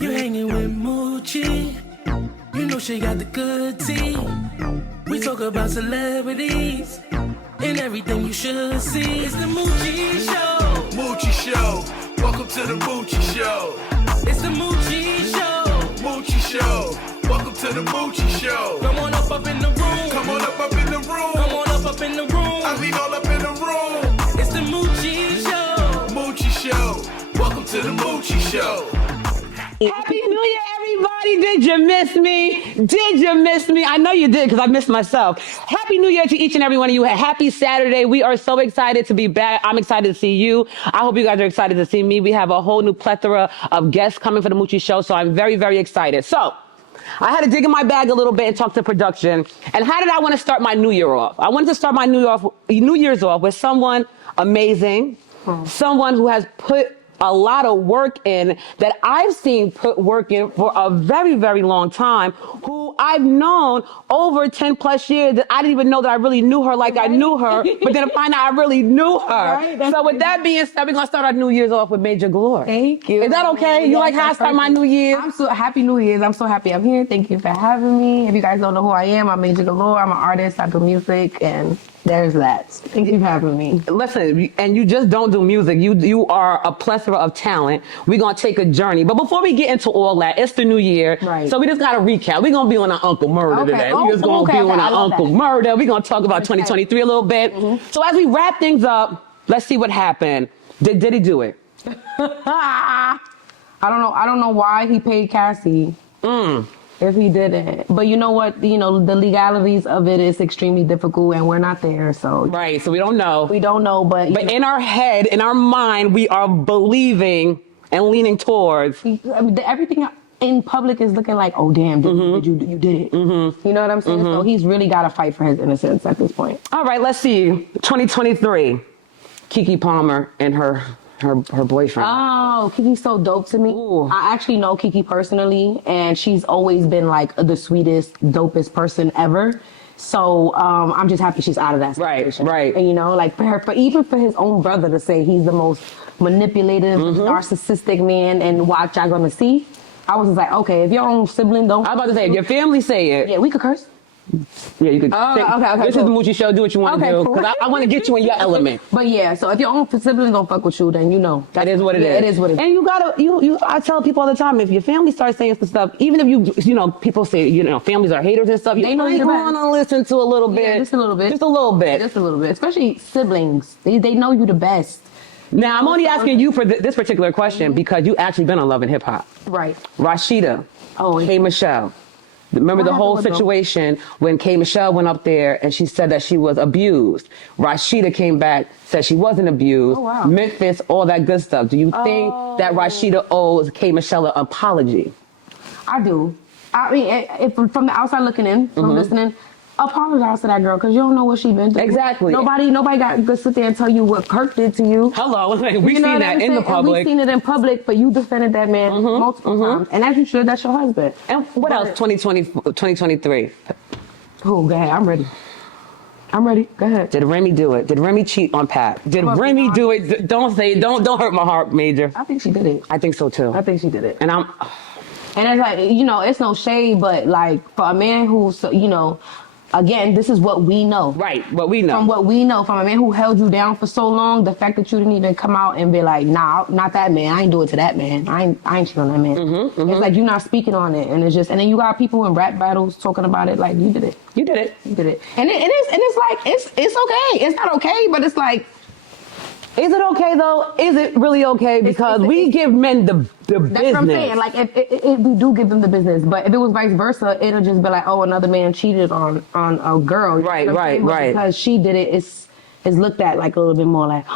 You hanging with Moochie. You know she got the good tea. We talk about celebrities and everything you should see. It's the Moochie Show. Moochie Show. Welcome to the Moochie Show. It's the Moochie Show. Moochie Show. Welcome to the Moochie Show. Come on up in the room. Come on up in the room. Come on up in the room. I mean all up in the room. It's the Moochie Show. Moochie Show. Welcome to the Moochie Show. Happy New Year, everybody. Did you miss me? Did you miss me? I know you did because I missed myself. Happy New Year to each and every one of you. Happy Saturday. We are so excited to be back. I'm excited to see you. I hope you guys are excited to see me. We have a whole new plethora of guests coming for the Moochie Show, so I'm very, very excited. So I had to dig in my bag a little bit and talk to production. And how did I want to start my New Year off? I wanted to start my New Year's off with someone amazing, someone who has put a lot of work in, that I've seen put work in for a very, very long time, who I've known over 10 plus years that I didn't even know that I really knew her like I knew her, but then I find out I really knew her. Right, so with that being said, we're gonna start our New Year's off with Major Galore. Thank you. Is that okay? You like how I start my New Year? I'm so happy New Year's. I'm so happy I'm here. Thank you for having me. If you guys don't know who I am, I'm Major Galore. I'm an artist. I do music, and there's that. Thank you for having me. Listen, and you just don't do music. You are a plethora of talent. We're going to take a journey. But before we get into all that, it's the new year. Right. So we just got to recap. We're going to be on our Uncle Murder today. We're just going to be on our Uncle Murder. We're going to talk about 2023 a little bit. So as we wrap things up, let's see what happened. Did he do it? I don't know why he paid Cassie. If he didn't. But you know what? You know, the legalities of it is extremely difficult, and we're not there, so. Right, so we don't know. We don't know, but in our head, in our mind, we are believing and leaning towards. Everything in public is looking like, oh, damn, you did it. You know what I'm saying? So he's really got to fight for his innocence at this point. All right, let's see. 2023. Keke Palmer and her boyfriend. Oh, Keke's so dope to me. Ooh. I actually know Keke personally, and she's always been like the sweetest, dopest person ever. So I'm just happy she's out of that situation. Right. And you know, like even for his own brother to say he's the most manipulative, narcissistic man, and watch y'all gonna see. I was just like, okay, if your own sibling don't. I was about to say, if your family say it. Yeah, we could curse. Yeah, you could. Okay, this is the Moochie Show. Do what you want to do. Because I want to get you in your element. But yeah, so if your own siblings don't fuck with you, then you know. That is what it is. It is what it is. And you gotta, I tell people all the time, if your family starts saying some stuff, even if you know, people say, families are haters and stuff, They know you're want to listen to a little bit. Yeah, just a little bit. Just a little bit. Just a little bit. Especially siblings. They know you the best. Now, I'm only asking you for this particular question because you actually been on Love and Hip Hop. Right. Rashida. K. Michelle. Remember the whole situation when K. Michelle went up there and she said that she was abused. Rashida came back, said she wasn't abused. Oh, wow. Memphis, all that good stuff. Do you think that Rashida owes K. Michelle an apology? I do. I mean, if from the outside looking in, from listening, apologize to that girl because you don't know what she been through. Exactly. Nobody got to sit there and tell you what Kirk did to you. Hello, we've seen that in the public. We've seen it in public, but you defended that man multiple times, and as you should. That's your husband. And what else? 2023. Oh, go ahead. I'm ready. Go ahead. Did Remy do it? Did Remy cheat on Pat? Did Remy do it? Don't say it. Don't hurt my heart, Major. I think she did it. I think so too. I think she did it. And it's like, it's no shade, but like for a man who's, again, this is what we know. Right, what we know. From what we know, from a man who held you down for so long, the fact that you didn't even come out and be like, nah, not that man. I ain't do it to that man. I ain't cheating on that man. It's like you're not speaking on it. And it's just, and then you got people in rap battles talking about it like, you did it. You did it. You did it. And it's like, it's okay. It's not okay, but it's like, is it okay though? Is it really okay? Because we give men the business. That's what I'm saying. Like if we do give them the business, but if it was vice versa, it'll just be like, oh, another man cheated on a girl. Right. Because she did it, it's looked at like a little bit more like.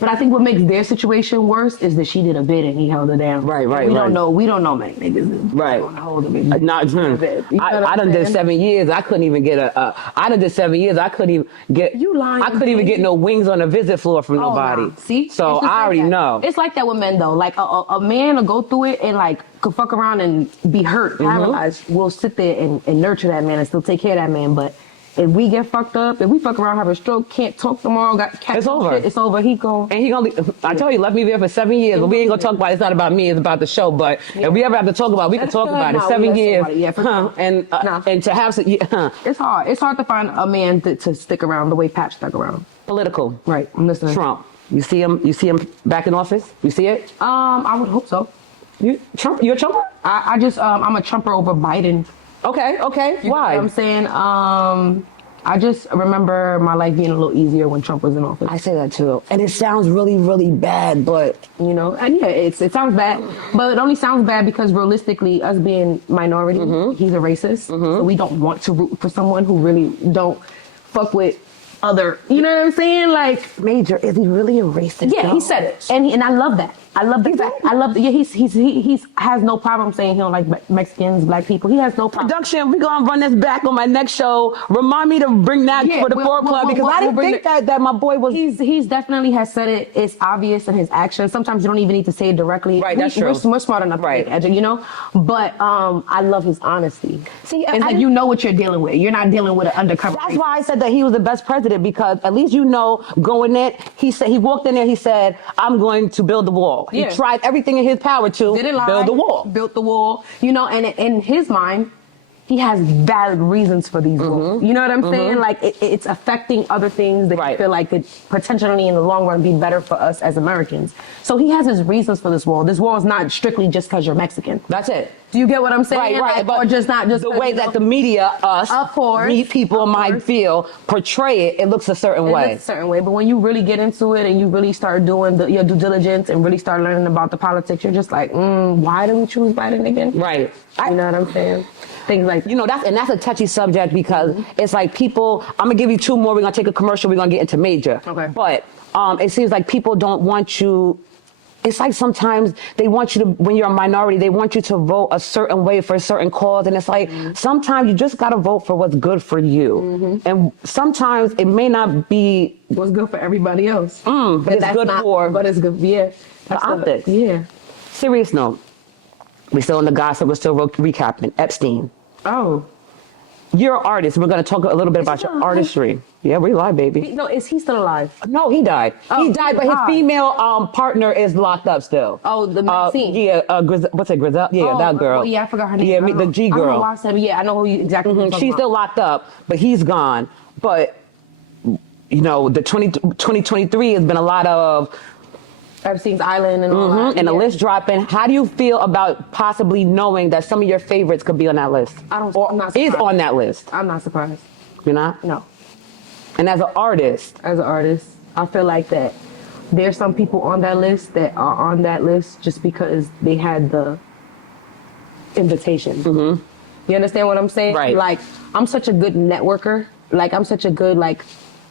But I think what makes their situation worse is that she did a bid and he held her down. Right. We don't know many niggas. Right. Hold a Not I done did 7 years. I couldn't even get I done did 7 years. I couldn't even get. You lying? I couldn't even get no wings on the visit floor from nobody. Nah. See? So I already know. It's like that with men though. Like a man will go through it and like could fuck around and be hurt, paralyzed. We'll sit there and nurture that man and still take care of that man, but If we get fucked up, if we fuck around, have a stroke, can't talk tomorrow, got catch It's over. Shit, it's over. He gone. And he gonna, I tell you, left me there for 7 years, but we ain't gonna talk about it. It's not about me, it's about the show. But if we ever have to talk about it, we can talk about it. 7 years. Yeah, for sure. And to have, It's hard. It's hard to find a man to stick around the way Pat stuck around. political. Right. I'm listening. Trump. You see him back in office? You see it? I would hope so. You're a Trumper? I just, I'm a Trumper over Biden. Okay. You Why? know what I'm saying? I just remember my life being a little easier when Trump was in office. I say that too. And it sounds really, really bad, but You know, and yeah, it sounds bad, but it only sounds bad because realistically, us being minority, he's a racist, so we don't want to root for someone who really don't fuck with other. You know what I'm saying? Like, Major, is he really a racist? yeah, he said it, and I love that. I love the fact. I love. Yeah, he has no problem saying he don't like Mexicans, black people. He has no problem. Production, we're gonna run this back on my next show. Remind me to bring that for the Four Club because I didn't think that my boy was. He's definitely has said it. It's obvious in his actions. Sometimes you don't even need to say it directly. Right, that's true. We're smart enough, right? You know. But I love his honesty. See, it's like you know what you're dealing with. You're not dealing with an undercover. That's why I said that he was the best president because at least you know going in. He said he walked in there. He said, "I'm going to build the wall." Yeah. He tried everything in his power to build the wall. Built the wall. You know, and in his mind, he has valid reasons for these walls. You know what I'm saying? Like it's affecting other things that I feel like could potentially in the long run be better for us as Americans. So he has his reasons for this wall. This wall is not strictly just because you're Mexican. That's it. Do you get what I'm saying? Right. Like, but or just not just the way that the media, us, of course, me, people might feel, portray it. It looks a certain way. It looks a certain way. But when you really get into it and you really start doing your due diligence and really start learning about the politics, you're just like, why do we choose Biden again? Right. You know what I'm saying? Things like that's a touchy subject because it's like people. I'm gonna give you two more. We're gonna take a commercial. We're gonna get into Major. Okay. But it seems like people don't want you. It's like sometimes they want you to, when you're a minority, they want you to vote a certain way for a certain cause. And it's like, sometimes you just got to vote for what's good for you. And sometimes it may not be what's good for everybody else. But it's good for. But it's good, yeah. The optics. Yeah. Serious note. We're still in the gossip. We're still recapping. Epstein. Oh. You're an artist. We're going to talk a little bit about your artistry. Yeah, we live, baby. No, is he still alive? No, he died. He died, but his female partner is locked up still. Oh, the Maxine. Yeah, what's it, Grizel? Yeah, that girl. Oh, yeah, I forgot her name. Yeah, the G girl. I don't know why I said, yeah, I know who you exactly. She's still locked up, but he's gone. But, you know, the 2023 has been a lot of Epstein's Island and all that. And the list dropping. How do you feel about possibly knowing that some of your favorites could be on that list? I'm not surprised. Is on that list? I'm not surprised. You're not? No. And as an artist, I feel like that there's some people on that list that are on that list just because they had the invitation. You understand what I'm saying? Right. Like, I'm such a good networker. Like, I'm such a good, like,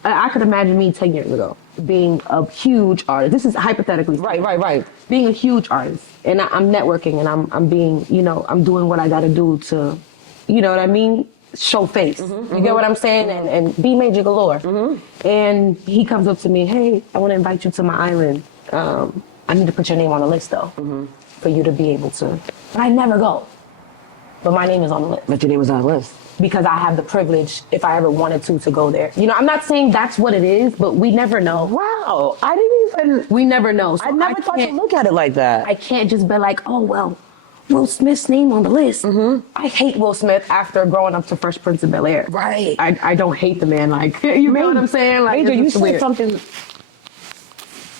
I could imagine me 10 years ago being a huge artist. This is hypothetically. Right. Being a huge artist. And I'm networking and I'm being, you know, I'm doing what I got to do to, you know what I mean? Show face. You get what I'm saying? And be Major Galore. And he comes up to me, hey, I want to invite you to my island. I need to put your name on the list though, for you to be able to. But I never go. But my name is on the list. but your name was on the list. Because I have the privilege, if I ever wanted to go there. You know, I'm not saying that's what it is, but we never know. Wow, I didn't even. We never know. So I never thought to look at it like that. I can't just be like, oh, well, Will Smith's name on the list. I hate Will Smith after growing up to Fresh Prince of Bel-Air. Right. I don't hate the man. Like, you know what I'm saying? Like, Major, you it's said weird. something.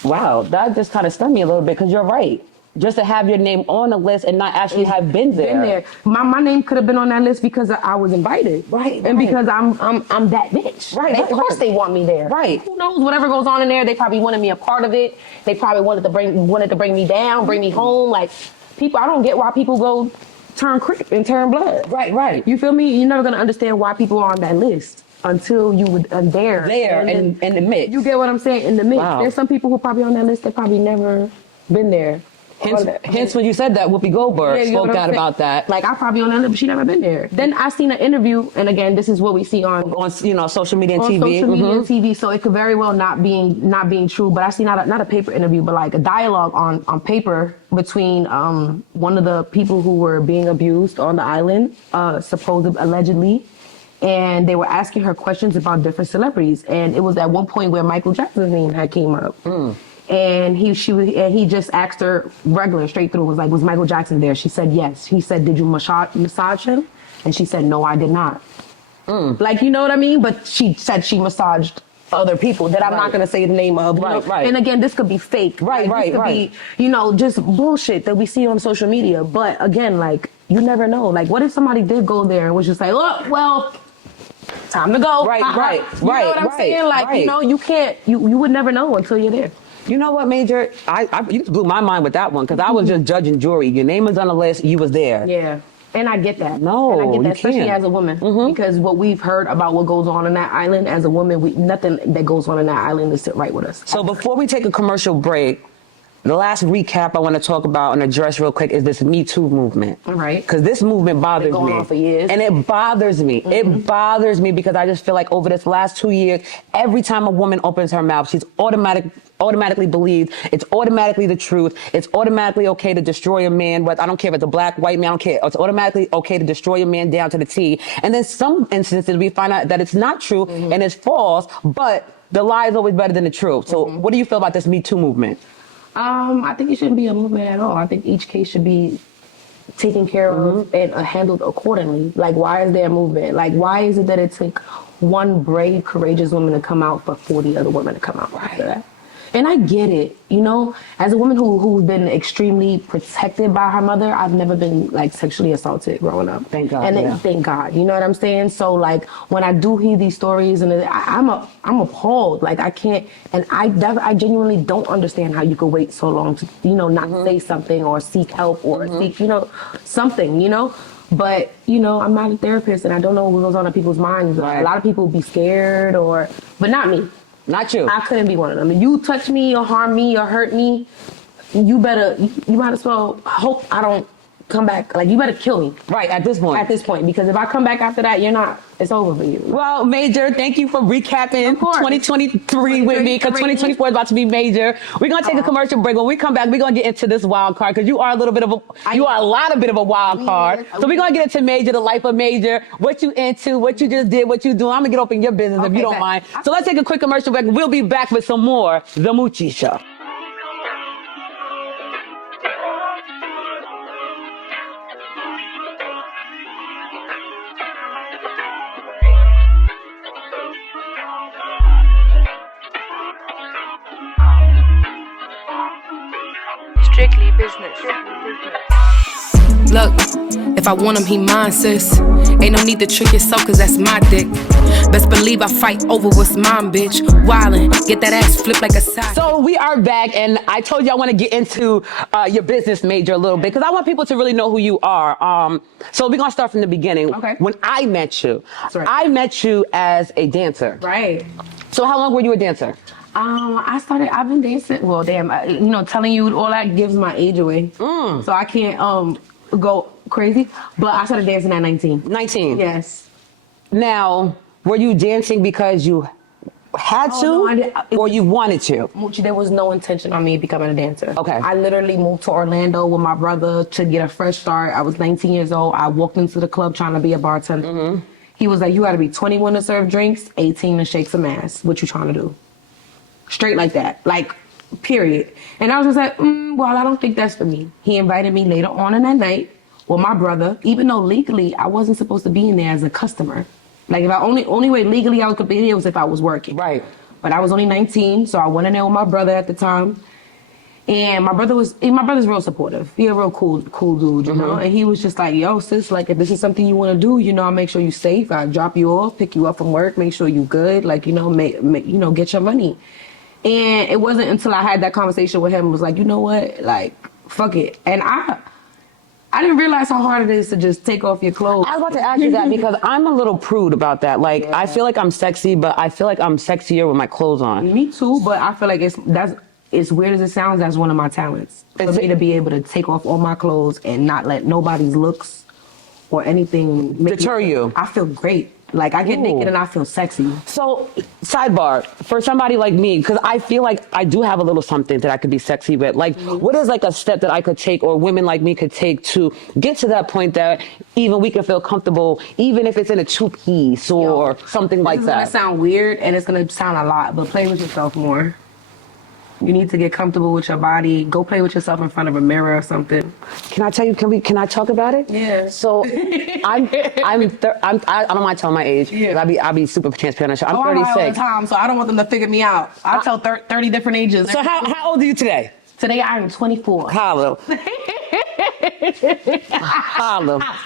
Wow, that just kind of stunned me a little bit because you're right. Just to have your name on the list and not actually have been there. My name could have been on that list because I was invited. And because I'm that bitch. Of course they want me there. Who knows? Whatever goes on in there, they probably wanted me a part of it. They probably wanted to bring me down, bring me home. Like, people, I don't get why people go turn Crip and turn blood. Right. You feel me? You're never gonna understand why people are on that list until you would there in the mix. You get what I'm saying? In the mix. Wow. There's some people who probably on that list that probably never been there. Hence when you said that, Whoopi Goldberg spoke out about that. Like, I probably on that list, but she never been there. Then I seen an interview, and again, this is what we see on social media and TV. Social media and TV, so it could very well not being true. But I see not a paper interview, but like a dialogue on paper between one of the people who were being abused on the island, allegedly, and they were asking her questions about different celebrities. And it was at one point where Michael Jackson's name had came up. And he just asked her regular, straight through, was like, was Michael Jackson there? She said yes. He said, did you massage him? And she said, no, I did not. Like, you know what I mean? But she said she massaged other people that I'm not going to say the name of. Right. And again, this could be fake. This could be, you know, just bullshit that we see on social media. But again, like, you never know. Like, what if somebody did go there and was just like, oh, well, time to go. Right. You know what I'm saying? Like, you know, you can't, you would never know until you're there. You know what, Major? You just blew my mind with that one, because I was just judge and jury. Your name was on the list. You was there. Yeah. And I get that. No, and I get that, you especially can't. as a woman, because what we've heard about what goes on that island, as a woman, nothing that goes on in that island is sit right with us. So before we take a commercial break, the last recap I want to talk about and address real quick is this Me Too movement. All right. Because this movement bothers Been going me. on for years. And it bothers me. It bothers me because I just feel like over this last 2 years, every time a woman opens her mouth, she's automatically believed. It's automatically the truth. It's automatically okay to destroy a man. But I don't care if it's a black, white man. I don't care. It's automatically okay to destroy a man down to the T. And then some instances we find out that it's not true and it's false, but the lie is always better than the truth. So what do you feel about this Me Too movement? I think it shouldn't be a movement at all. I think each case should be taken care of and handled accordingly. Like, why is there a movement? Like, why is it that it took one brave, courageous woman to come out for 40 other women to come out after that? And I get it, you know, as a woman who's been extremely protected by her mother, I've never been like sexually assaulted growing up. Thank God. And then, thank God, you know what I'm saying? So like when I do hear these stories, and I'm appalled. Like I can't, and I genuinely don't understand how you could wait so long to, you know, not say something or seek help or seek, you know, something, you know. But, you know, I'm not a therapist and I don't know what goes on in people's minds. Right. A lot of people be scared but not me. Not you. I couldn't be one of them. If you touch me or harm me or hurt me, you might as well hope I don't come back. Like, you better kill me. Right, at this point. At this point. Because if I come back after that, it's over for you. Well, Major, thank you for recapping 2023 with me, because 2024 is about to be major. We're going to take a commercial break. When we come back, we're going to get into this wild card, because you are a lot of wild card. So we're going to get into Major, the life of Major, what you into, what you just did, what you do. I'm going to get up in your business if you don't mind. So let's take a quick commercial break. We'll be back with some more The Moochie Show. Strictly business. Look, if I want him, he mine, sis. Ain't no need to trick yourself, cause that's my dick. Best believe I fight over what's mine, bitch. Wildin', get that ass flipped like a side. So we are back, and I told you I want to get into your business, Major, a little bit, because I want people to really know who you are. So we're going to start from the beginning. Okay. When I met you, right. I met you as a dancer. Right. So how long were you a dancer? I've been dancing. Well, damn, you know, telling you all that gives my age away. So I can't go crazy. But I started dancing at 19. 19? Yes. Now, were you dancing because you had to, no, I did. or you wanted to? Moochie, there was no intention on me becoming a dancer. Okay. I literally moved to Orlando with my brother to get a fresh start. I was 19 years old. I walked into the club trying to be a bartender. He was like, you gotta be 21 to serve drinks, 18 to shake some ass. What you trying to do? Straight like that, like, period. And I was just like, well, I don't think that's for me. He invited me later on in that night with my brother, even though legally I wasn't supposed to be in there as a customer. Like, if I only way legally I was be there was if I was working. Right. But I was only 19, so I went in there with my brother at the time. And my brother's real supportive. He's a real cool dude, you know? And he was just like, yo, sis, like, if this is something you want to do, you know, I'll make sure you're safe. I'll drop you off, pick you up from work, make sure you're good, like, you know, you know, get your money. And it wasn't until I had that conversation with him, was like, you know what, like, fuck it. And I didn't realize how hard it is to just take off your clothes. I was about to ask you that, because I'm a little prude about that. Like, I feel like I'm sexy, but I feel like I'm sexier with my clothes on. Me too, but I feel like it's weird as it sounds, that's one of my talents. For me to be able to take off all my clothes and not let nobody's looks or anything Deter you. I feel great. Like, I get Ooh. naked and I feel sexy. So, sidebar, for somebody like me, because I feel like I do have a little something that I could be sexy with. Like, what is like a step that I could take, or women like me could take to get to that point that even we can feel comfortable, even if it's in a two-piece or something like that? It's gonna sound weird and it's gonna sound a lot, but play with yourself more. You need to get comfortable with your body. Go play with yourself in front of a mirror or something. Can I tell you? Can I talk about it? Yeah. So I don't mind telling my age. Yeah. I'll be super transparent. I'm I lie all the 36. time, so I don't want them to figure me out. I tell 30 different ages. So how old are you today? Today I am 24. Holla. Holla.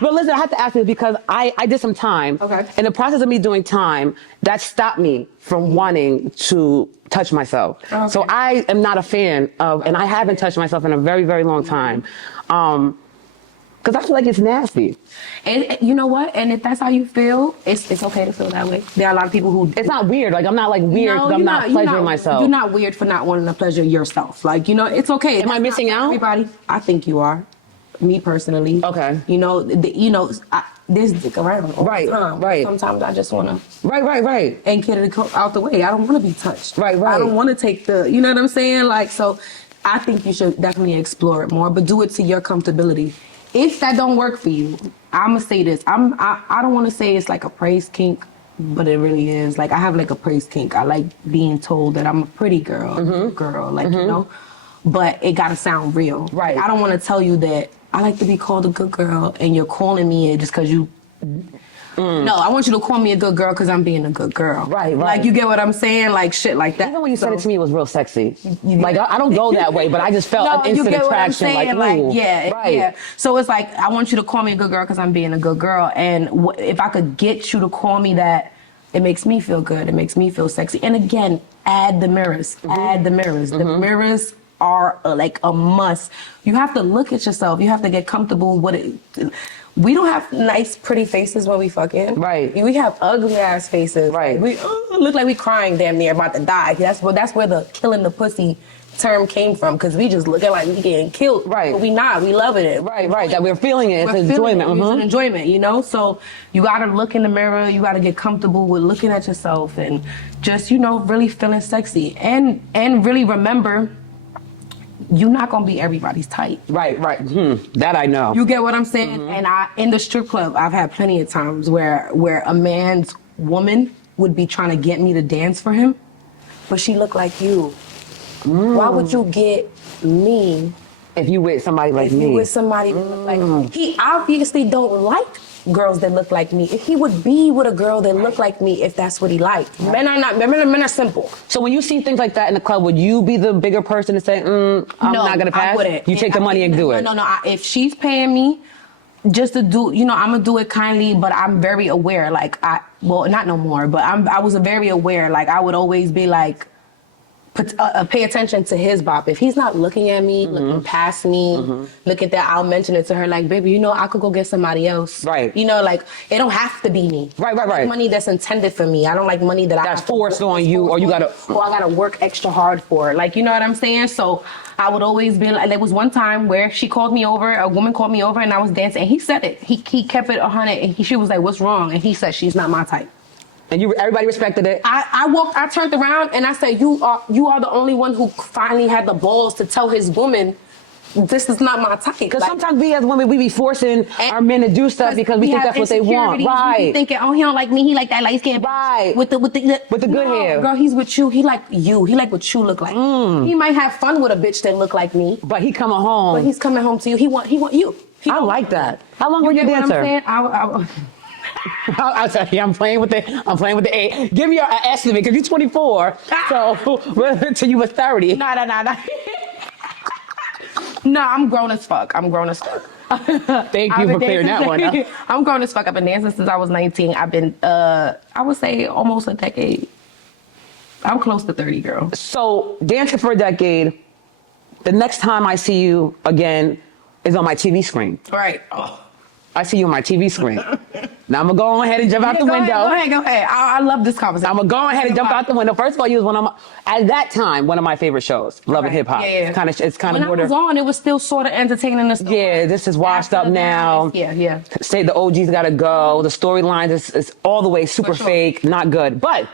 But listen, I have to ask you because I did some time. Okay. In the process of me doing time, that stopped me from wanting to touch myself. Okay. So I am not a fan of, and I haven't touched myself in a very, very long time. Because I feel like it's nasty. And you know what? And if that's how you feel, it's okay to feel that way. There are a lot of people who... It's not weird. Like, I'm not like weird because I'm not pleasuring myself. You're not weird for not wanting to pleasure yourself. Like, you know, it's okay. Am I missing out? Everybody, I think you are. Me personally. Okay. You know, there's dick around all Right, the time. right. Sometimes I just want to... Right. And get it out the way. I don't want to be touched. Right. I don't want to take the... You know what I'm saying? Like, so I think you should definitely explore it more, but do it to your comfortability. If that don't work for you, I'ma say this. I don't want to say it's like a praise kink, but it really is. Like, I have like a praise kink. I like being told that I'm a pretty girl, like, you know. But it gotta sound real. Right. I don't want to tell you that I like to be called a good girl, and you're calling me it just because you. No, I want you to call me a good girl because I'm being a good girl. Right. Like, you get what I'm saying? Like, shit like that. Even when you said it to me, it was real sexy. You Like, I don't go that way, but I just felt an instant attraction. Like, ooh, yeah, right. yeah. So it's like, I want you to call me a good girl because I'm being a good girl. And if I could get you to call me that, it makes me feel good. It makes me feel sexy. And again, add the mirrors. Add the mirrors. The mirrors are like a must. You have to look at yourself. You have to get comfortable with it. We don't have nice, pretty faces when we fucking. Right. We have ugly ass faces. Right. We look like we crying damn near about to die. That's where the killing the pussy term came from, because we just looking like we getting killed. Right. But we not. We loving it. Right. That we're feeling it. It's We're feeling enjoyment. it. It's an enjoyment, you know? So you gotta look in the mirror. You gotta get comfortable with looking at yourself and just, you know, really feeling sexy. And really remember, you're not gonna be everybody's type. Right. That I know. You get what I'm saying? And in the strip club, I've had plenty of times where a man's woman would be trying to get me to dance for him, but she looked like you. Why would you get me if you with somebody like me? If you with somebody that look like he obviously don't like girls that look like me. If he would be with a girl that looked like me, if that's what he liked. Men are simple. So when you see things like that in the club, would you be the bigger person to say, I'm not gonna pass? I wouldn't. You take the money and do it. No. If she's paying me just to do, you know, I'm gonna do it kindly, but I'm very aware. Like, not no more, but I was very aware. Like, I would always be like, pay attention to his bop. If he's not looking at me, looking past me, look at that, I'll mention it to her, like, baby, you know, I could go get somebody else. Right. You know, like, it don't have to be me. Right. I like money that's intended for me. I don't like money that's forced on you, or you gotta... Or I gotta work extra hard for it. Like, you know what I'm saying? So I would always be like, there was one time where she called me over, a woman called me over, and I was dancing, and he said it. He kept it 100, and she was like, what's wrong? And he said, she's not my type. And everybody respected it? I turned around and I said, you are the only one who finally had the balls to tell his woman, this is not my type. Because sometimes we as women, we be forcing our men to do stuff because we think that's what they want. Right. We be thinking, oh, he don't like me, he like that light skin. Right. With the good hair. Girl, he's with you. He like you. He like what you look like. He might have fun with a bitch that look like me. But he coming home. But he's coming home to you. He want you. I like that. How long were you a dancer? I'll tell you, I'm playing with the 8. Give me an estimate, because you're 24, so until you were 30. No. No, I'm grown as fuck. Thank you for clearing that one up. I'm grown as fuck. I've been dancing since I was 19. I've been, I would say, almost a decade. I'm close to 30, girl. So, dancing for a decade, the next time I see you again is on my TV screen. Right. Oh. I see you on my TV screen. Now I'm gonna go ahead and jump out the window. Go ahead. I love this conversation. I'm gonna go ahead and jump out the window. First of all, you was one of my, at that time, one of my favorite shows, Love and Hip Hop. Yeah. It's kind of when I was on, it was still sort of entertaining and stuff. Yeah, this is washed up now. Yeah. Say the OGs gotta go. The storylines is all the way super fake, not good. But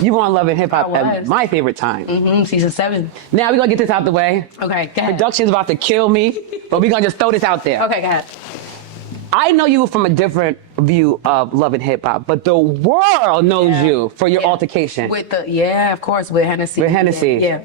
you were on Love and Hip Hop at my favorite time. Season 7. Now we're gonna get this out the way. Okay, go ahead. Production's about to kill me, but we're gonna just throw this out there. Okay, go ahead. I know you from a different view of Love and Hip Hop, but the world knows you for your altercation. With of course, with Hennessy. With Hennessy. Yeah.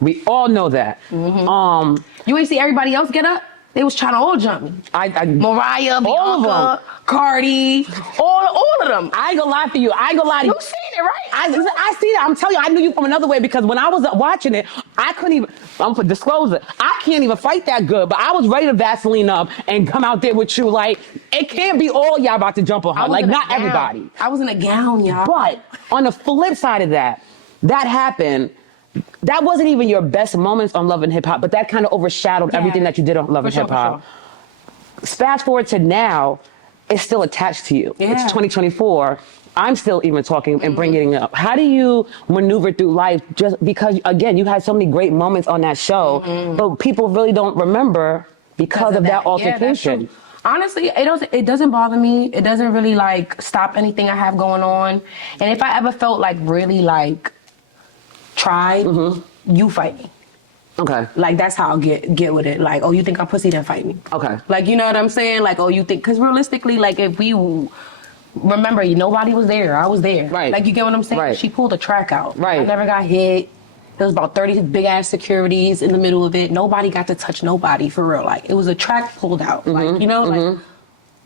We all know that. You ain't see everybody else get up? They was trying to all jump me. Mariah, all Bianca, of them. Cardi, all of them. I ain't gonna lie to you. You seen it, right? I see that. I'm telling you, I knew you from another way because when I was watching it, I couldn't even, I'm gonna disclose it, I can't even fight that good, but I was ready to Vaseline up and come out there with you like, it can't be all y'all about to jump on her. Like, not everybody. I was in a gown, y'all. But on the flip side of that happened. That wasn't even your best moments on Love and Hip Hop, but that kind of overshadowed everything that you did on Love and Hip Hop. Fast forward to now, it's still attached to you. Yeah. It's 2024. I'm still even talking and bringing it up. How do you maneuver through life just because, again, you had so many great moments on that show, but people really don't remember because of that altercation? Yeah, honestly, it doesn't bother me. It doesn't really like stop anything I have going on. And if I ever felt like really like tried, you fight me. Okay. Like, that's how I'll get with it. Like, oh, you think I'm pussy, then fight me. Okay. Like, you know what I'm saying? Like, oh, you think, because realistically, like, if we, remember, nobody was there. I was there. Right. Like, you get what I'm saying? Right. She pulled a track out. Right. I never got hit. There was about 30 big-ass securities in the middle of it. Nobody got to touch nobody, for real. Like, it was a track pulled out. Like, you know, like,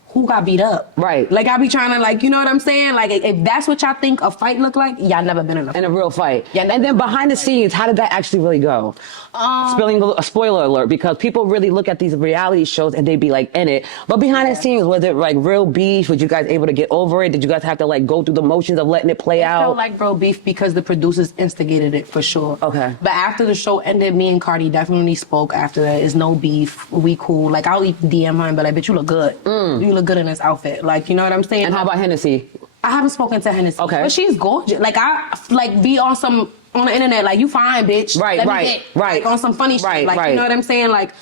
who got beat up? Right. Like, I be trying to, like, you know what I'm saying? Like, if that's what y'all think a fight look like, y'all never been in a fight. In a real fight. Yeah, and then behind the scenes, how did that actually really go? Spilling a spoiler alert, because people really look at these reality shows and they be like in it. But behind the scenes, was it like real beef? Was you guys able to get over it? Did you guys have to like go through the motions of letting it play out? It felt like real beef because the producers instigated it for sure. Okay. But after the show ended, me and Cardi definitely spoke after that. It's no beef. We cool. Like, I'll even DM her and be like, bitch, you look good. You look good in this outfit. Like, you know what I'm saying? And how about Hennessy? I haven't spoken to Hennessy. Okay. But she's gorgeous. Like, I like be on the internet, like, you fine, bitch. Right. Like, on some funny shit. Like, you know what I'm saying? Like,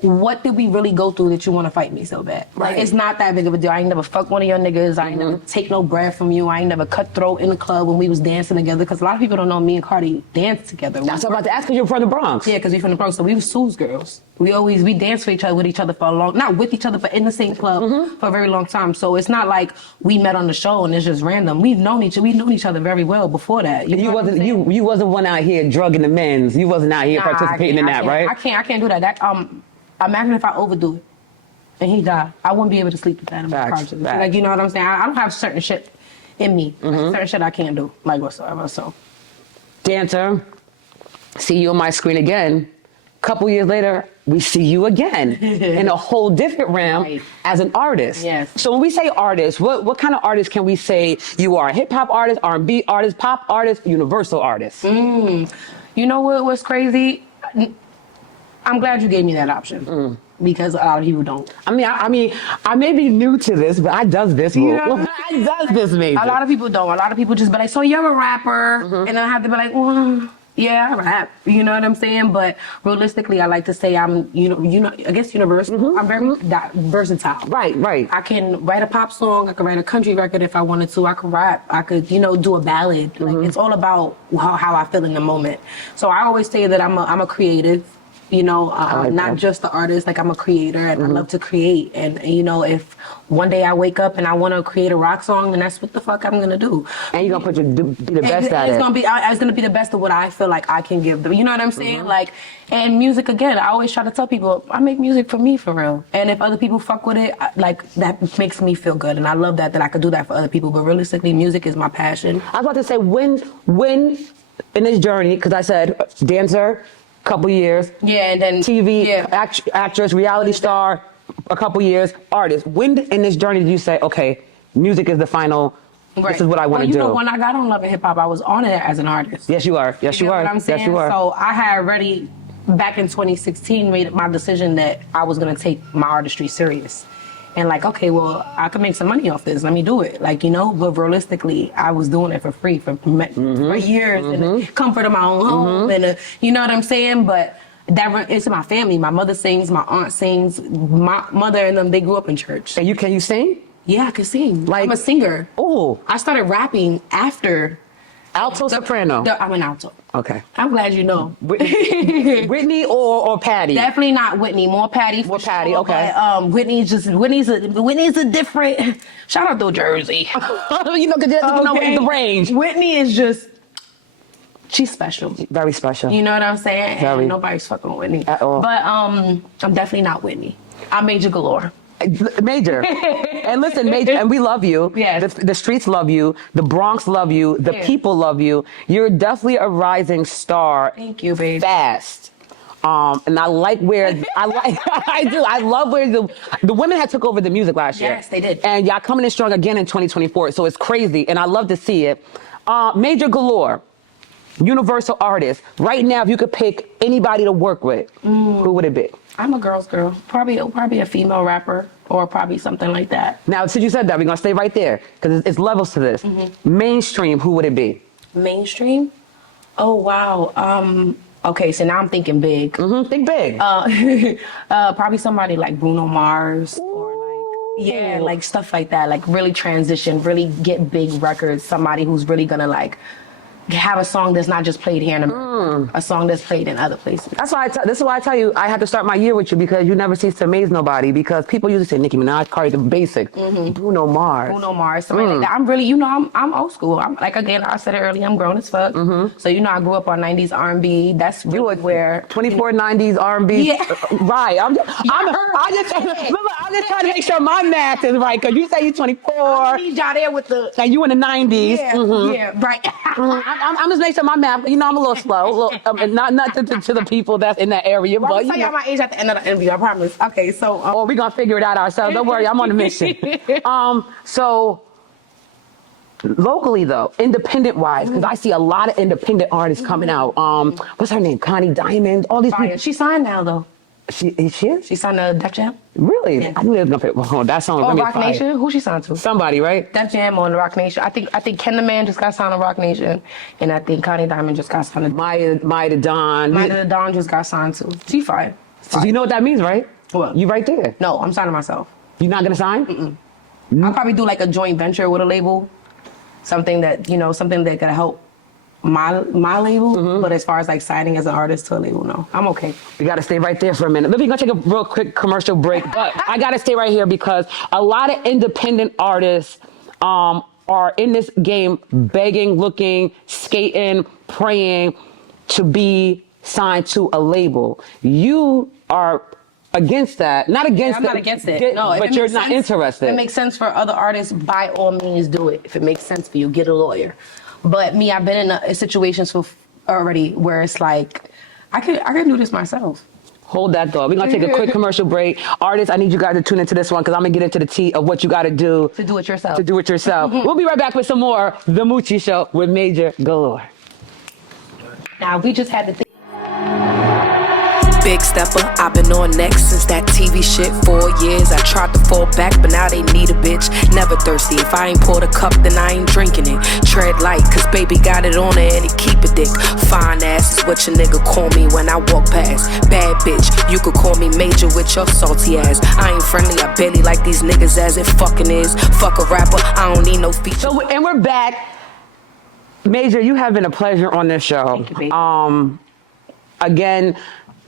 what did we really go through that you want to fight me so bad? Like, it's not that big of a deal. I ain't never fuck one of your niggas. I ain't never take no bread from you. I ain't never cut throat in the club when we was dancing together. Because a lot of people don't know me and Cardi danced together. That's what I'm about to ask, because you're from the Bronx. Yeah, because we from the Bronx. So we was Sue's girls. We danced with each other for a long, not with each other, but in the same club for a very long time. So it's not like we met on the show and it's just random. We've known each other very well before that. You wasn't one out here drugging the men's. You wasn't out here participating in that, right? I can't do that. Imagine if I overdo it and he died. I wouldn't be able to sleep with that in my car. Like, you know what I'm saying? I don't have certain shit in me. Like, certain shit I can't do, like whatsoever. So, Dancer, see you on my screen again. Couple years later, we see you again in a whole different realm as an artist. Yes. So when we say artist, what kind of artist can we say you are? Hip hop artist, R&B artist, pop artist, universal artist? You know what was crazy? I'm glad you gave me that option because a lot of people don't. I mean, I may be new to this, but I does this. I does this major. A lot of people don't. A lot of people just be like, so you're a rapper, and then I have to be like, well, yeah, I rap. You know what I'm saying? But realistically, I like to say I'm, I guess universal. I'm very versatile. Right. I can write a pop song. I can write a country record if I wanted to. I could rap. I could, do a ballad. Like, it's all about how I feel in the moment. So I always say that I'm a creative. Not just the artist, like I'm a creator and I love to create. And, if one day I wake up and I want to create a rock song, then that's what the fuck I'm going to do. And you're going to be the best at it. It's going to be the best of what I feel like I can give them. You know what I'm saying? Like, and music, again, I always try to tell people, I make music for me, for real. And if other people fuck with it, like, that makes me feel good. And I love that I could do that for other people. But realistically, music is my passion. I was about to say, when in this journey, because I said dancer, couple years. Yeah, and then TV, actress, reality star, a couple years, artist. When in this journey did you say, okay, music is the final, this is what I want to do? When I got on Love and Hip Hop, I was on it as an artist. Yes, you are. Yes, you are. What I'm saying? Yes, you are. So I had already, back in 2016, made my decision that I was going to take my artistry serious. And like, okay, well, I could make some money off this. Let me do it. Like, you know, but realistically, I was doing it for free for years in the comfort of my own home. And you know what I'm saying? But it's my family. My mother sings, my aunt sings, my mother and them, they grew up in church. And can you sing? Yeah, I can sing. Like, I'm a singer. Oh. I started rapping after. Alto, soprano? I'm an alto. Okay. I'm glad you know. Whitney or Patty? Definitely not Whitney. More Patty. More Patty, okay. But, Whitney's a different. Shout out to Jersey. You know, because the range. Whitney is just. She's special. Very special. You know what I'm saying? Very. And nobody's fucking with Whitney at all. But I'm definitely not Whitney. I'm Major Galore. Major. And listen, Major, and we love you. Yes. The streets love you. The Bronx love you. The people love you. You're definitely a rising star. Thank you, babe. Fast. And I like where I do. I love where the women had took over the music last year. Yes, they did. And y'all coming in strong again in 2024. So it's crazy, and I love to see it. Major Galore, universal artist. Right now, if you could pick anybody to work with, who would it be? I'm a girl's girl. Probably a female rapper or probably something like that. Now, since you said that, we're going to stay right there because it's levels to this. Mainstream, who would it be? Mainstream? Oh, wow. Okay, so now I'm thinking big. Think big. Probably somebody like Bruno Mars or like stuff like that. Like really transition, really get big records. Somebody who's really going to like have a song that's not just played here in America, a song that's played in other places. That's why this is why I tell you I had to start my year with you because you never cease to amaze nobody because people usually say Nicki Minaj, Cardi, the basic. Bruno Mars. Somebody like that. I'm really, I'm old school. I'm like, again, I said it earlier, I'm grown as fuck. So, I grew up on 90s R&B. That's really where 24 90s R&B. Yeah. Right. I'm just trying to make sure my math is right because you say you're 24. I need y'all there with the. And you in the 90s. Yeah, right. I'm just making sure my math. I'm a little slow. Not to the people that's in that area, Well, but I'll tell y'all my age at the end of the interview. I promise. Okay, so. we're gonna figure it out ourselves. Don't worry, I'm on a mission. So locally though, independent wise, because I see a lot of independent artists coming out. What's her name? Connie Diamond. All these people. She signed now though. She is? She signed to Def Jam. Really? Yeah. I knew they was gonna pick. That song was Oh, gonna be Rock fire. Nation. Who she signed to? Somebody, right? Def Jam on the Rock Nation. I think Ken the Man just got signed to Rock Nation, and I think Connie Diamond just got signed to Maya the Don. Maya the Don just got signed to. She fine. So you know what that means, right? What? You right there. No, I'm signing myself. You're not gonna sign? I'll probably do like a joint venture with a label, something that could help my label. But as far as like signing as an artist to a label, no, I'm okay. We gotta stay right there for a minute. We're gonna take a real quick commercial break, but I gotta stay right here because a lot of independent artists are in this game begging, looking, skating, praying to be signed to a label. You are against that. Not against I'm not against it. No, but you're not interested. If it makes sense for other artists, by all means do it. If it makes sense for you, get a lawyer. But me, I've been in situations already where it's like, I can do this myself. Hold that thought. We're going to take a quick commercial break. Artists, I need you guys to tune into this one because I'm going to get into the tea of what you got to do. To do it yourself. To do it yourself. We'll be right back with some more The Moochie Show with Major Galore. Now, we just had the thing. Big stepper, I've been on next since that TV shit. 4 years, I tried to fall back, but now they need a bitch. Never thirsty, if I ain't poured a cup, then I ain't drinking it. Tread light, cause baby got it on her and it keep a dick. Fine ass is what your nigga call me when I walk past. Bad bitch, you could call me Major with your salty ass. I ain't friendly, I barely like these niggas as it fucking is. Fuck a rapper, I don't need no feature. So, and we're back. Major, you have been a pleasure on this show. Thank you, baby. Again,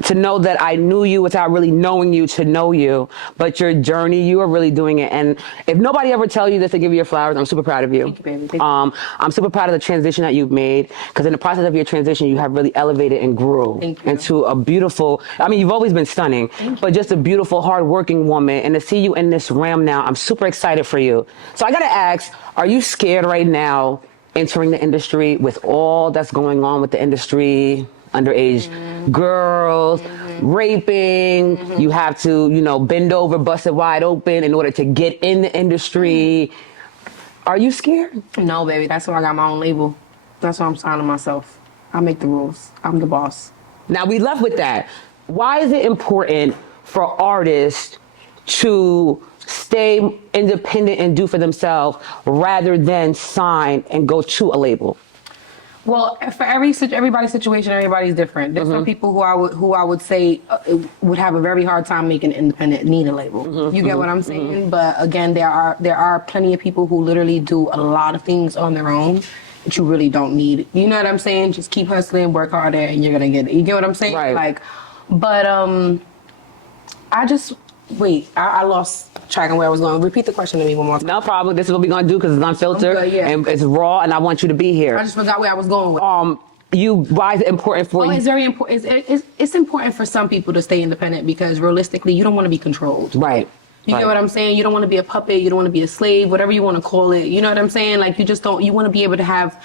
to know that I knew you without really knowing you to know you, but your journey, you are really doing it. And if nobody ever tell you this to give you your flowers, I'm super proud of you. Thank you, baby. Thank you. I'm super proud of the transition that you've made because in the process of your transition, you have really elevated and grew into a beautiful, I mean, you've always been stunning, but just a beautiful, hardworking woman. And to see you in this realm now, I'm super excited for you. So I got to ask, are you scared right now entering the industry with all that's going on with the industry? Underage girls, raping, you have to, bend over, bust it wide open in order to get in the industry. Are you scared? No, baby, that's why I got my own label. That's why I'm signing myself. I make the rules. I'm the boss. Now we left with that. Why is it important for artists to stay independent and do for themselves rather than sign and go to a label? Well, for everybody's situation, everybody's different. There's some people who I would say would have a very hard time making independent, need a label. You get what I'm saying? But again, there are plenty of people who literally do a lot of things on their own that you really don't need. You know what I'm saying? Just keep hustling, work harder, and you're gonna get it. You get what I'm saying? Right. Like, but I lost track of where I was going. Repeat the question to me one more time. No problem. This is what we're gonna do because it's unfiltered I'm good, yeah. and it's raw, and I want you to be here. I just forgot where I was going with. Why is it important for you? It's very important. It's important for some people to stay independent because realistically, you don't want to be controlled. Right. You get what I'm saying? You don't want to be a puppet. You don't want to be a slave, whatever you want to call it. You know what I'm saying? Like, you just don't, you want to be able to have,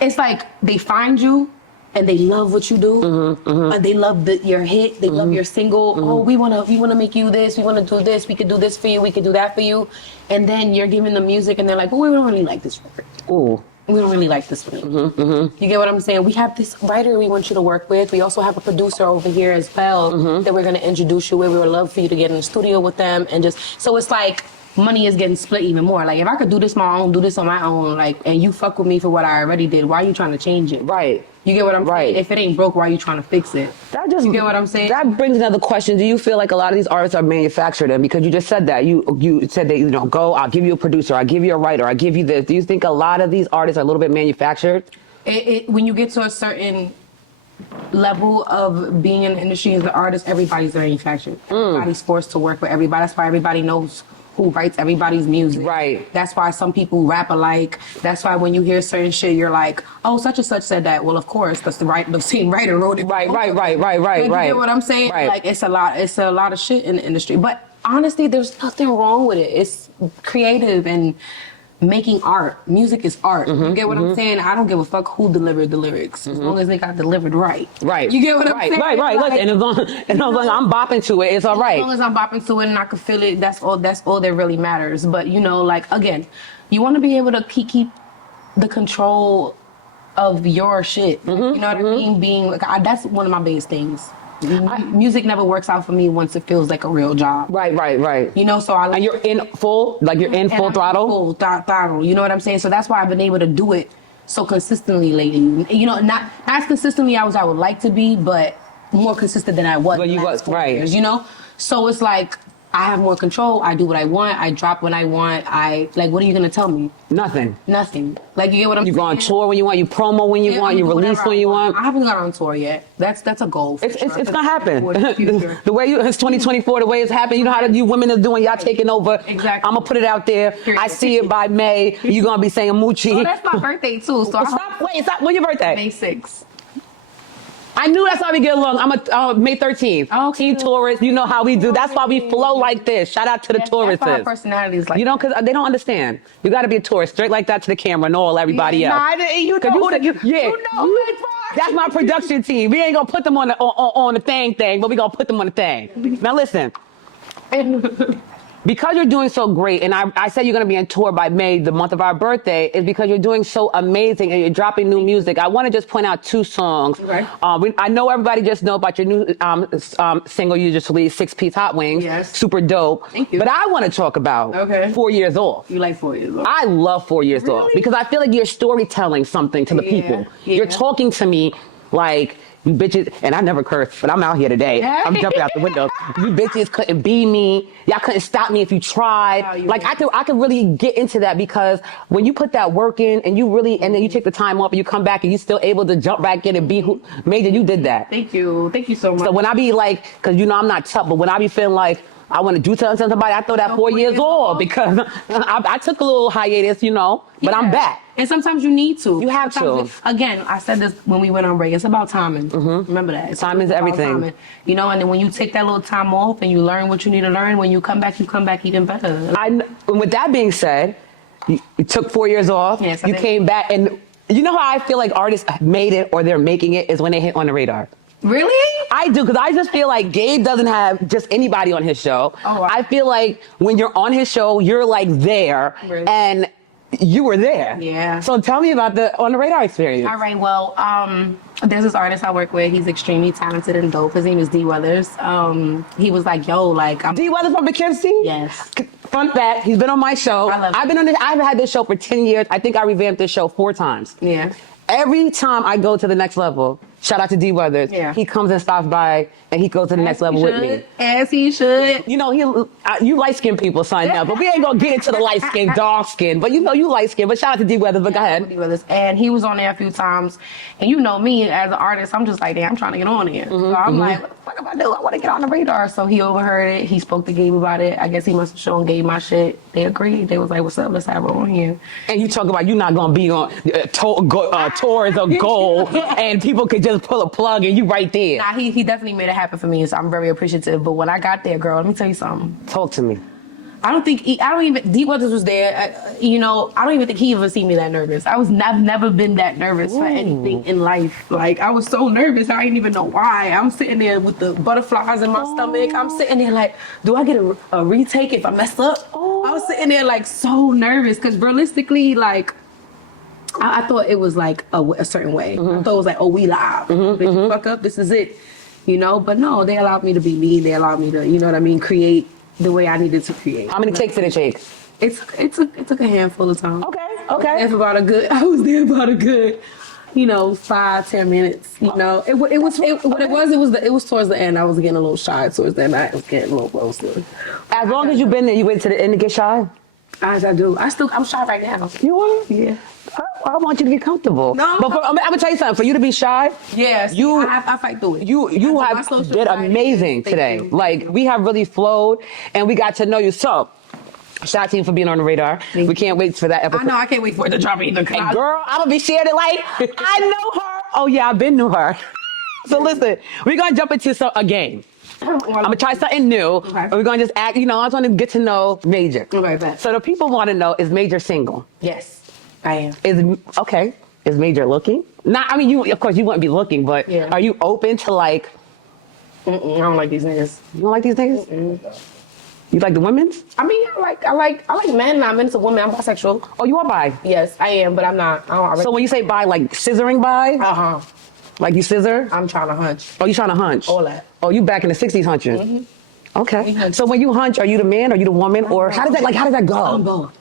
it's like they find you and they love what you do. And they love your hit. They love your single. Oh, we want to make you this. We want to do this. We could do this for you. We could do that for you. And then you're giving them music and they're like, oh, we don't really like this record. Ooh. We don't really like this one. You get what I'm saying? We have this writer we want you to work with. We also have a producer over here as well that we're going to introduce you with. We would love for you to get in the studio with them. And just, so it's like money is getting split even more. Like, if I could do this do this on my own, like, and you fuck with me for what I already did, why are you trying to change it? Right. You get what I'm saying? If it ain't broke, why are you trying to fix it? You get what I'm saying? That brings another question. Do you feel like a lot of these artists are manufactured? And because you just said that, you said that, you know, go, I'll give you a producer, I'll give you a writer, I'll give you this. Do you think a lot of these artists are a little bit manufactured? When you get to a certain level of being in the industry as an artist, everybody's manufactured. Everybody's forced to work with everybody. That's why everybody knows who writes everybody's music. Right. That's why some people rap alike. That's why when you hear certain shit, you're like, oh, such and such said that. Well, of course, that's the same writer wrote it. Right. You get what I'm saying? Right. Like, it's a lot of shit in the industry. But honestly, there's nothing wrong with it. It's creative and making art. Music is art. You get what I'm saying? I don't give a fuck who delivered the lyrics, as long as they got delivered right. Right. You get what I'm saying? Right. Like, Listen, as long as I'm bopping to it, it's all right. As long as I'm bopping to it and I can feel it, that's all that really matters. But, you know, like, again, you want to be able to keep the control of your shit. You know what I mean? Being like, that's one of my biggest things. Music never works out for me once it feels like a real job. Right. You know, so and you're in full, like you're in full throttle? Full throttle, you know what I'm saying? So that's why I've been able to do it so consistently lately. You know, not as consistently as I would like to be, but more consistent than I was. But you was, right. Years, you know? So it's like, I have more control. I do what I want. I drop when I want. What are you going to tell me? Nothing. Like, you get what I'm saying? You go on tour when you want. You promo when you want. You release when you want. I haven't gone on tour yet. That's a goal. It's going to happen. The way it's 2024, the way it's happening. You know how you women are doing. Y'all taking over. Exactly. I'm going to put it out there. Period. I see it by May. You're going to be saying Moochie. Oh, that's my birthday, too. So Stop. When's your birthday? May 6th. I knew that's why we get along. I'm May 13th. Oh, Team Taurus, you know how we do. That's why we flow like this. Shout out to the Tauruses. That's why our personality is like, you know, because they don't understand. You got to be a Taurus, straight like that to the camera and all everybody else. You know that's my production team. We ain't gonna put them on the thing, but we gonna put them on the thing. Now listen. Because you're doing so great, and I said you're going to be on tour by May, the month of our birthday, is because you're doing so amazing and you're dropping new music. I want to just point out 2 songs. Okay. I know everybody just know about your new single you just released, 6-Piece Hot Wings. Yes. Super dope. Thank you. But I want to talk about 4 Years Off. You like 4 Years Off? I love 4 Years Off because I feel like you're storytelling something to the people. Yeah. You're talking to me like, you bitches, and I never curse, but I'm out here today. I'm jumping out the window. You bitches couldn't be me. Y'all couldn't stop me if you tried. I could really get into that because when you put that work in and and then you take the time off and you come back and you still able to jump back in and be who, Major, you did that. Thank you so much. So when I be like, cause you know I'm not tough, but when I be feeling like, I want to do something to somebody, I throw that 4 years off because I took a little hiatus, you know, but I'm back. And sometimes you need to. You have to. Again, I said this when we went on break. It's about timing. Remember that. Timing is everything. Timing. You know, and then when you take that little time off and you learn what you need to learn, when you come back even better. With that being said, you took 4 years off. Yes, you came back, and you know how I feel like artists made it or they're making it is when they hit on the radar. Really? I do, because I just feel like Gabe doesn't have just anybody on his show. Oh, wow. I feel like when you're on his show, you're like there, and you were there. Yeah. So tell me about the on the radar experience. All right. Well, There's this artist I work with. He's extremely talented and dope. His name is D Weathers. He was like, "Yo, like I'm." D Weathers from Poughkeepsie? Yes. Fun fact, he's been on my show. I love I've been on this. I've had this show for 10 years. I think I revamped this show 4 times. Yeah. Every time I go to the next level, shout out to D Weathers. Yeah. He comes and stops by, and he goes to the next level with me. As he should. You know, you light-skinned people, son, now, but we ain't gonna get into the light-skinned, dark-skinned. But you know, you light-skinned. But shout out to D Weathers. But go ahead. D Weathers. And he was on there a few times. And you know me, as an artist, I'm just like, damn, I'm trying to get on there. So I'm like, what the fuck am I do? I want to get on the radar. So he overheard it. He spoke to Gabe about it. I guess he must have shown Gabe my shit. They agreed. They was like, what's up? Let's have her on here. And you talk about you not gonna be on tours of gold, and people could just pull a plug and you right there. Nah, he definitely made it happen for me, so I'm very appreciative. But when I got there, girl, let me tell you something. Talk to me. D Weathers was there. You know, I don't even think he ever seen me that nervous. I've never been that nervous for anything in life. Like, I was so nervous, I didn't even know why. I'm sitting there with the butterflies in my stomach. I'm sitting there like, do I get a retake if I mess up? I was sitting there like so nervous because realistically, like, I thought it was like a certain way. I thought it was like, oh, we live. Bitch, you fuck up, this is it. You know, but no, they allowed me to be me. They allowed me to, you know what I mean, create the way I needed to create. How many takes did it take? It took a handful of time. Okay. I was there about a good, you know, 5-10 minutes. You know, it was towards the end. I was getting a little shy towards the end. I was getting a little closer. As long as you've been there, you wait to the end to get shy? As I do. I'm shy right now. You are? Yeah. I want you to be comfortable. No. But I'm gonna tell you something. For you to be shy, yes, I fight through it. You did amazing today. Like, we have really flowed, and we got to know you. So, shout out to you for being on the radar. We can't wait for that episode. I know. I can't wait for it to drop either. And girl, I'm gonna be sharing it like I know her. Oh yeah, I've been knew her. So listen, we're gonna jump into a game. I'm gonna try something new. Okay. We're gonna just act. You know, I just want to get to know Major. Okay, bet. So the people want to know: is Major single? Yes. I am. Is Major looking? Not, I mean, you, of course, you wouldn't be looking, but yeah. Are you open to like? I don't like these niggas. You don't like these niggas? You like the women's? I mean, I like men. I'm into women. I'm bisexual. Oh, you are bi? Yes, I am, but I'm not. So when you say bi, like scissoring bi? Like you scissor? I'm trying to hunch. Oh, you trying to hunch? All that. Oh, you back in the 60s hunching? Okay. So when you hunch, are you the man? Are you the woman? Or how does that go? I'm both.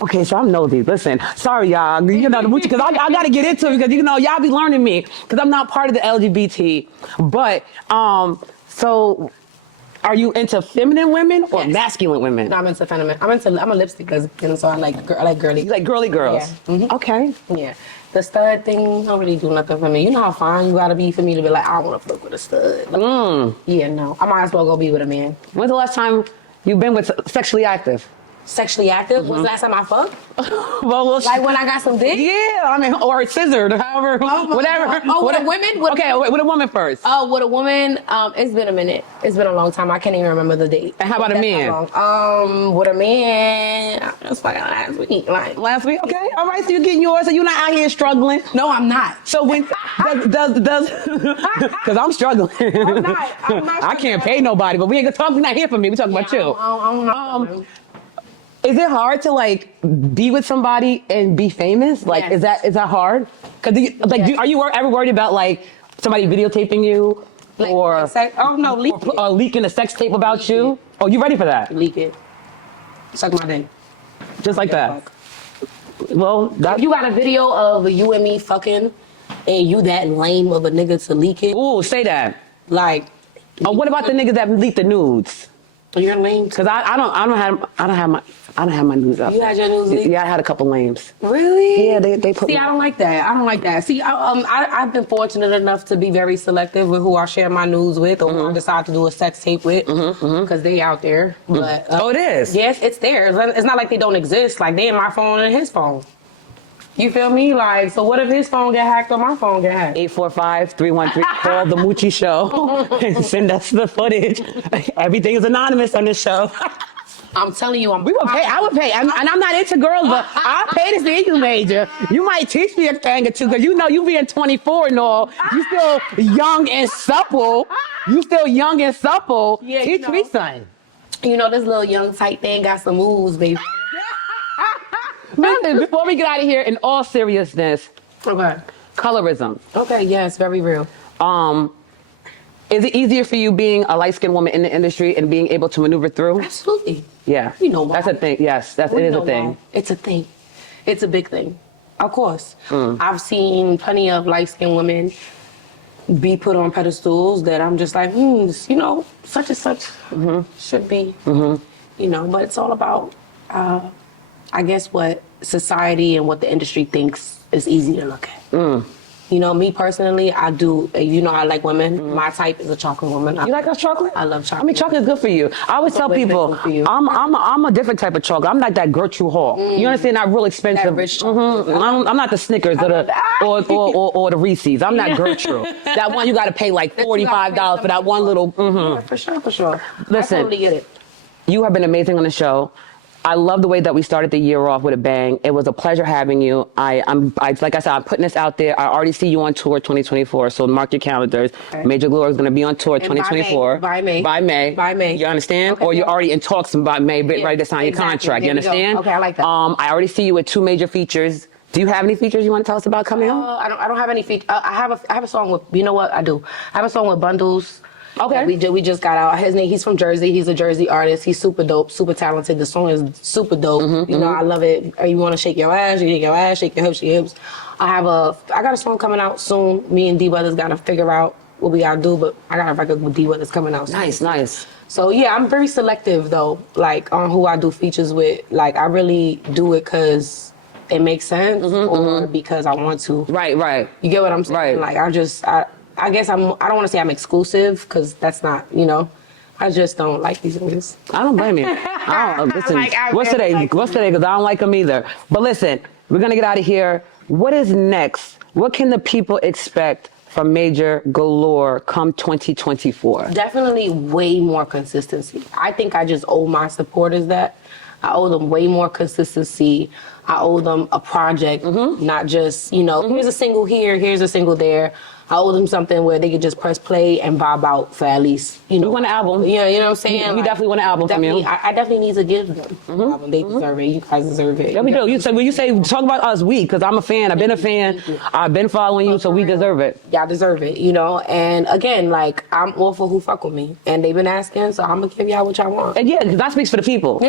Okay, so I'm nosy. Listen, sorry, y'all. You know, because I got to get into it because, you know, y'all be learning me because I'm not part of the LGBT. But, so are you into feminine women or masculine women? No, I'm into feminine. I'm a lipstick lesbian, so I like girly. You like girly girls? Yeah. Okay. Yeah. The stud thing don't really do nothing for me. You know how fine you gotta be for me to be like, I want to fuck with a stud. Like, yeah, no. I might as well go be with a man. When's the last time you've been with sexually active? Sexually active? When's the last time I fucked? well, like when I got some dick? Yeah, I mean, or scissored, however, whatever. Oh, with a women? With a woman first. Oh, with a woman, it's been a minute. It's been a long time. I can't even remember the date. And how about a man? With a man, it was fucking last week. Last week? Okay, all right, so you're getting yours, so you're not out here struggling? No, I'm not. So when, does, because I'm struggling. I'm not I can't pay nobody, but we ain't gonna talk, not here for me, we talking about you. I don't know. Is it hard to like be with somebody and be famous? Like, yes. is that hard? Cause are you ever worried about like somebody videotaping you, like, or leaking a sex tape about you? Oh, you ready for that? Leak it. Suck my dick. Just like that. Well, if you got a video of you and me fucking, and you that lame of a nigga to leak it. Ooh, say that. Like. Oh, what about the niggas that leak the nudes? You're lame. Cause I don't have my news up. You had your news leaked? Yeah, I had a couple lames. Really? Yeah, they put. See, I don't like that. See, I've been fortunate enough to be very selective with who I share my news with, or who I decide to do a sex tape with, because they out there. But it is. Yes, it's there. It's not like they don't exist. Like they in my phone and his phone. You feel me? Like, so what if his phone get hacked or my phone get hacked? 845-313. Call the Moochie Show and send us the footage. Everything is anonymous on this show. I'm telling you, we would pay. I would pay, and I'm not into girls, but I'll pay to see you, Major. You might teach me a thing or two, because you know you being 24 and all, you still young and supple. Yeah, teach me something. You know, this little young tight thing got some moves, baby. Listen, before we get out of here, in all seriousness, okay. Colorism. Okay, yes, very real. Is it easier for you being a light-skinned woman in the industry and being able to maneuver through? Absolutely. Yeah. You know why. That's a thing. Yes, it is a thing. Why. It's a thing. It's a big thing. Of course. I've seen plenty of light-skinned women be put on pedestals that I'm just like, you know, such and such should be, you know, but it's all about, I guess, what society and what the industry thinks is easy to look at. You know, me personally, I do, you know, I like women. My type is a chocolate woman. You like us chocolate? I love chocolate. I mean, chocolate is good for you. I always tell people, good for you. I'm a different type of chocolate. I'm like that Gertrude Hall. You understand? Not real expensive. That rich chocolate. I'm not the Snickers or the Reese's. I'm not Gertrude. That one you got to pay like $45 for that one little. Yeah, for sure, for sure. Listen, I totally get it. You have been amazing on the show. I love the way that we started the year off with a bang. It was a pleasure having you. I'm like I said, I'm putting this out there. I already see you on tour 2024, so mark your calendars. Okay. Major Galoree is going to be on tour And 2024. by May. By May. You understand? Okay. Or you're already in talks by May, Yeah, ready to sign exactly. your contract. You There we go. understand? Okay, I like that. I already see you with 2 major features. Do you have any features you want to tell us about coming out? I don't have any features. I have a song with, you know what, I do. I have a song with Bundles. Okay. We just got out. He's from Jersey. He's a Jersey artist. He's super dope, super talented. The song is super dope. You know, I love it. You want to shake your ass, you shake your ass, shake your hips, your hips. I got a song coming out soon. Me and D Brothers got to figure out what we got to do, but I got a record with D Brothers coming out soon. Nice. So yeah, I'm very selective though, like on who I do features with. Like I really do it because it makes sense or because I want to. Right. You get what I'm saying? Right. Like I guess I don't want to say I'm exclusive because that's not, you know, I just don't like these niggas. I don't blame you. Listen, what's today? Because I don't like them either. But listen, we're going to get out of here. What is next? What can the people expect from Major Galoree come 2024? Definitely way more consistency. I think I just owe my supporters that. I owe them way more consistency. I owe them a project, not just, you know, here's a single here, here's a single there. I owe them something where they could just press play and vibe out for at least, you know. You want an album. Yeah, you know what I'm saying? We definitely want an album from you. I definitely need to give them an album. They deserve it. You guys deserve it. Yeah, we do. When you say, talk about us, because I'm a fan. I've been a fan. I've been following you, so we deserve it. Y'all deserve it, you know? And again, like, I'm all for who fuck with me. And they've been asking, so I'm going to give y'all what y'all want. And yeah, because I speaks for the people.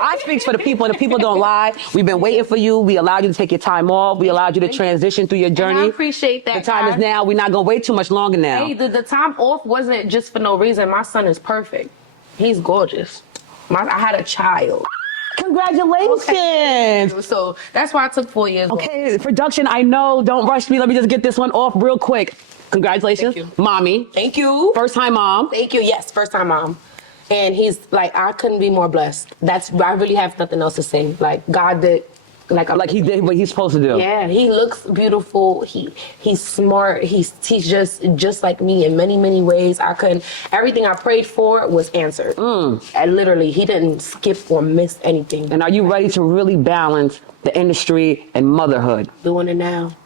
I speaks for the people, and the people don't lie. We've been waiting for you. We allowed you to take your time off. We allowed you to transition through your journey. And I appreciate that. The time is now. We're not going to wait too much longer now. Hey, the time off wasn't just for no reason. My son is perfect. He's gorgeous. I had a child. Congratulations. Okay. So that's why I took 4 years off. Okay, production, I know. Don't rush me. Let me just get this one off real quick. Congratulations, Thank you. Mommy. Thank you. First time mom. Thank you. Yes, first time mom. And he's like, I couldn't be more blessed. I really have nothing else to say. Like God did. Like he did what he's supposed to do. Yeah, he looks beautiful. He's smart. He's just like me in many ways. Everything I prayed for was answered. And literally, he didn't skip or miss anything. And are you ready to really balance the industry and motherhood? Doing it now.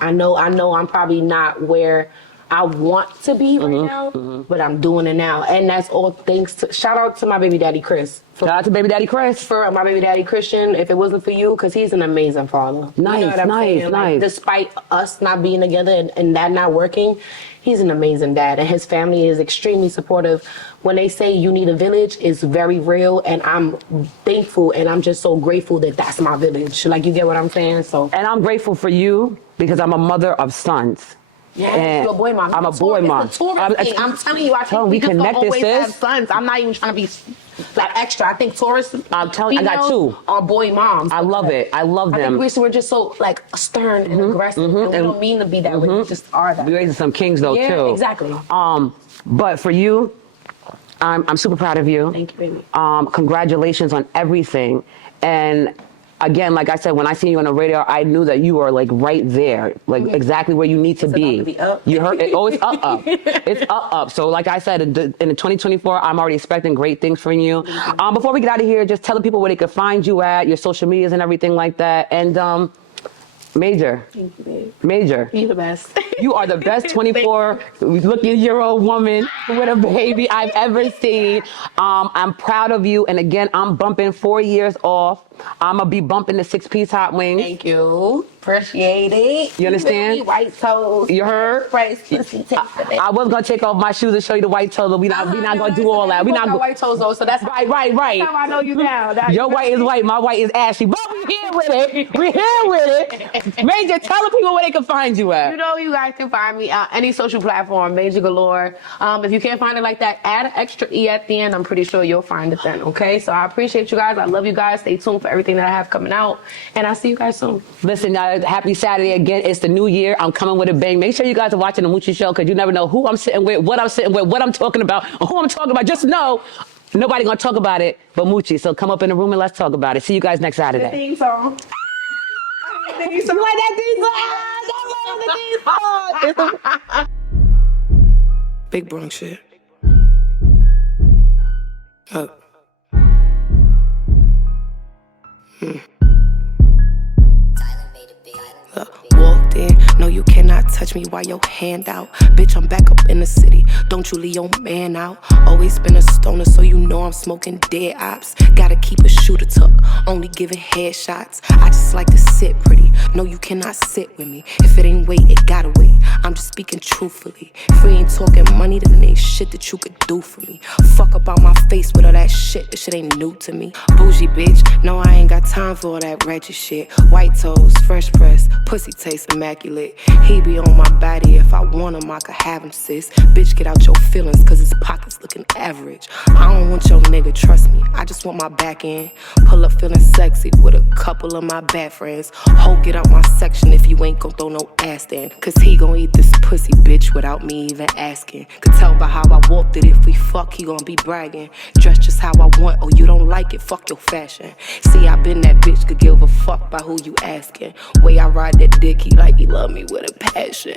I know I'm probably not where I want to be right now, but I'm doing it now. And that's all thanks to, shout out to my baby daddy, Chris. Shout out to baby daddy Chris. For my baby daddy, Christian, if it wasn't for you, because he's an amazing father. Nice, you know what I'm saying? Like, despite us not being together and that not working, he's an amazing dad. And his family is extremely supportive. When they say you need a village, it's very real. And I'm thankful and I'm just so grateful that that's my village. Like, you get what I'm saying? So. And I'm grateful for you because I'm a mother of sons. Yeah, you're a boy mom. I'm a boy mom. It's a Taurus thing. I'm telling you, I think we just don't always have sons. I'm not even trying to be like extra. I think Taurus. I'm telling you, I got 2. Are boy moms. I love it. I love them. I think we're just so like stern and aggressive, and we don't mean to be that way. We just are that. We raising some kings though too. Yeah, exactly. But for you, I'm super proud of you. Thank you, baby. Congratulations on everything. And again, like I said, when I seen you on the radio, I knew that you were like right there, like exactly where you need to be. About to be up. You heard it. Oh, it's up. It's up. So like I said, in 2024, I'm already expecting great things from you. Before we get out of here, just tell the people where they can find you at, your social medias and everything like that. And Major. Thank you, babe. Major. You're the best. You are the best 24-looking-year-old woman with a baby I've ever seen. I'm proud of you. And again, I'm bumping 4 years off. I'm going to be bumping the 6-piece hot wings. Thank you. Appreciate it. You understand? White toes. You heard? Price, pussy, I was going to take off my shoes and show you the white toes, but we not going to do all that. We not white toes though, so that's right. That's how I know you now. Your white is white, my white is ashy. But we here with it. We here with it. Major, tell the people where they can find you at. You know you guys can find me on any social platform, Major Galore. If you can't find it like that, add an extra E at the end. I'm pretty sure you'll find it then, okay? So I appreciate you guys. I love you guys. Stay tuned for everything that I have coming out. And I'll see you guys soon. Listen, happy Saturday again. It's the new year. I'm coming with a bang. Make sure you guys are watching the Moochie Show because you never know who I'm sitting with, what I'm sitting with, what I'm talking about, who I'm talking about. Just know nobody gonna talk about it but Moochie. So come up in the room and let's talk about it. See you guys next Saturday. The theme song. You like that theme song? I love the theme song. Big Bronx shit. Up. Walked in, no you cannot touch me while your hand out. Bitch, I'm back up in the city, don't you leave your man out. Always been a stoner, so you know I'm smoking dead ops. Gotta keep a shooter tuck, only giving headshots. I just like to sit pretty, no you cannot sit with me. If it ain't wait, it gotta wait, I'm just speaking truthfully. If we ain't talking money, then ain't shit that you could do for me. Fuck up on my face with all that shit, this shit ain't new to me. Bougie bitch, no I ain't got time for all that ratchet shit. White toes, fresh press, pussy tastes immaculate. He be on my body, if I want him, I could have him, sis. Bitch, get out your feelings, cause his pockets looking average. I don't want your nigga, trust me, I just want my back end. Pull up feeling sexy with a couple of my bad friends. Ho, get out my section if you ain't gon' throw no ass then. Cause he gon' eat this pussy, bitch, without me even asking. Could tell by how I walked it, if we fuck, he gon' be bragging. Dress just how I want, oh you don't like it, fuck your fashion. See, I been that bitch, could give a fuck by who you asking. Way I ride that dick, he like he love me with a passion.